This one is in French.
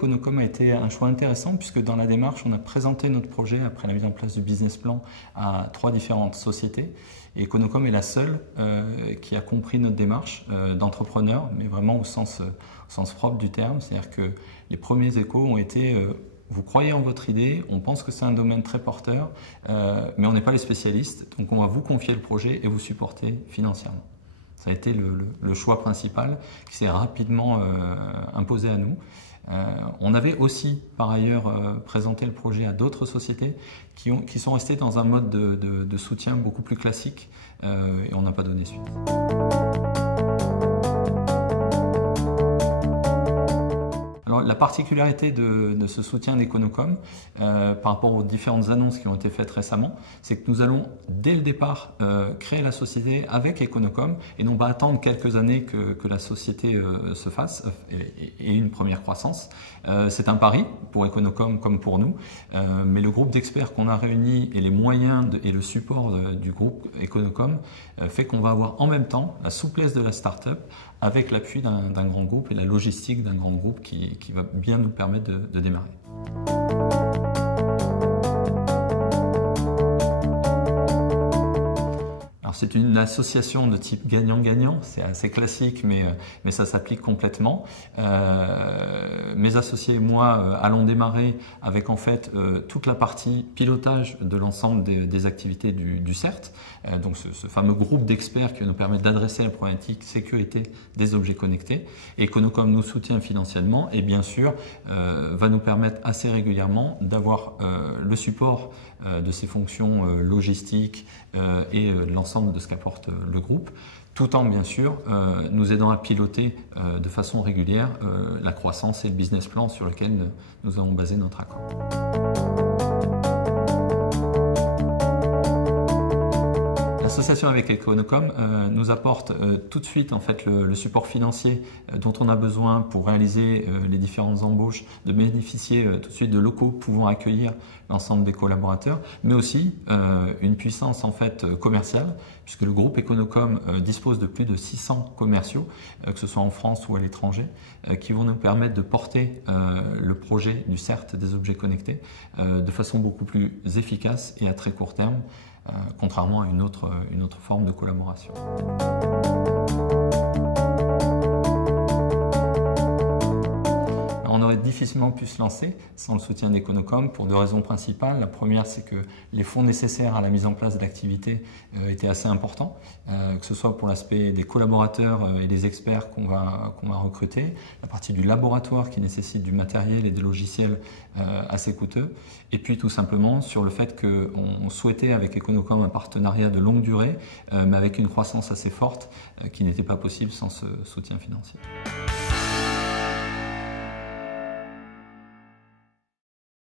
Econocom a été un choix intéressant puisque dans la démarche, on a présenté notre projet après la mise en place du business plan à 3 différentes sociétés. Et Econocom est la seule qui a compris notre démarche d'entrepreneur, mais vraiment au sens propre du terme. C'est-à-dire que les premiers échos ont été vous croyez en votre idée, on pense que c'est un domaine très porteur, mais on n'est pas les spécialistes, donc on va vous confier le projet et vous supporter financièrement. Ça a été le choix principal qui s'est rapidement imposé à nous. On avait aussi, par ailleurs, présenté le projet à d'autres sociétés qui sont restées dans un mode de soutien beaucoup plus classique et on n'a pas donné suite. Alors, la particularité de ce soutien d'Econocom par rapport aux différentes annonces qui ont été faites récemment, c'est que nous allons dès le départ créer la société avec Econocom et non pas attendre quelques années que la société se fasse et une première croissance. C'est un pari pour Econocom comme pour nous, mais le groupe d'experts qu'on a réuni et les moyens et le support du groupe Econocom fait qu'on va avoir en même temps la souplesse de la start-up avec l'appui d'un grand groupe et la logistique d'un grand groupe qui va bien nous permettre de démarrer. C'est une association de type gagnant-gagnant, c'est assez classique, mais ça s'applique complètement. Mes associés et moi allons démarrer avec en fait toute la partie pilotage de l'ensemble des activités du CERT, donc ce fameux groupe d'experts qui va nous permettre d'adresser la problématique sécurité des objets connectés. Et Econocom nous soutient financièrement et bien sûr va nous permettre assez régulièrement d'avoir le support de ces fonctions logistiques et l'ensemble de ce qu'apporte le groupe, tout en bien sûr nous aidant à piloter de façon régulière la croissance et le business plan sur lequel nous avons basé notre accord. L'association avec Econocom nous apporte tout de suite en fait, le support financier dont on a besoin pour réaliser les différentes embauches, de bénéficier tout de suite de locaux pouvant accueillir l'ensemble des collaborateurs, mais aussi une puissance en fait, commerciale, puisque le groupe Econocom dispose de plus de 600 commerciaux, que ce soit en France ou à l'étranger, qui vont nous permettre de porter le projet du CERT des objets connectés de façon beaucoup plus efficace et à très court terme, contrairement à une autre forme de collaboration. On aurait difficilement pu se lancer sans le soutien d'Econocom pour 2 raisons principales. La première, c'est que les fonds nécessaires à la mise en place de l'activité étaient assez importants, que ce soit pour l'aspect des collaborateurs et des experts qu'on va recruter, la partie du laboratoire qui nécessite du matériel et des logiciels assez coûteux, et puis tout simplement sur le fait qu'on souhaitait avec Econocom un partenariat de longue durée, mais avec une croissance assez forte qui n'était pas possible sans ce soutien financier.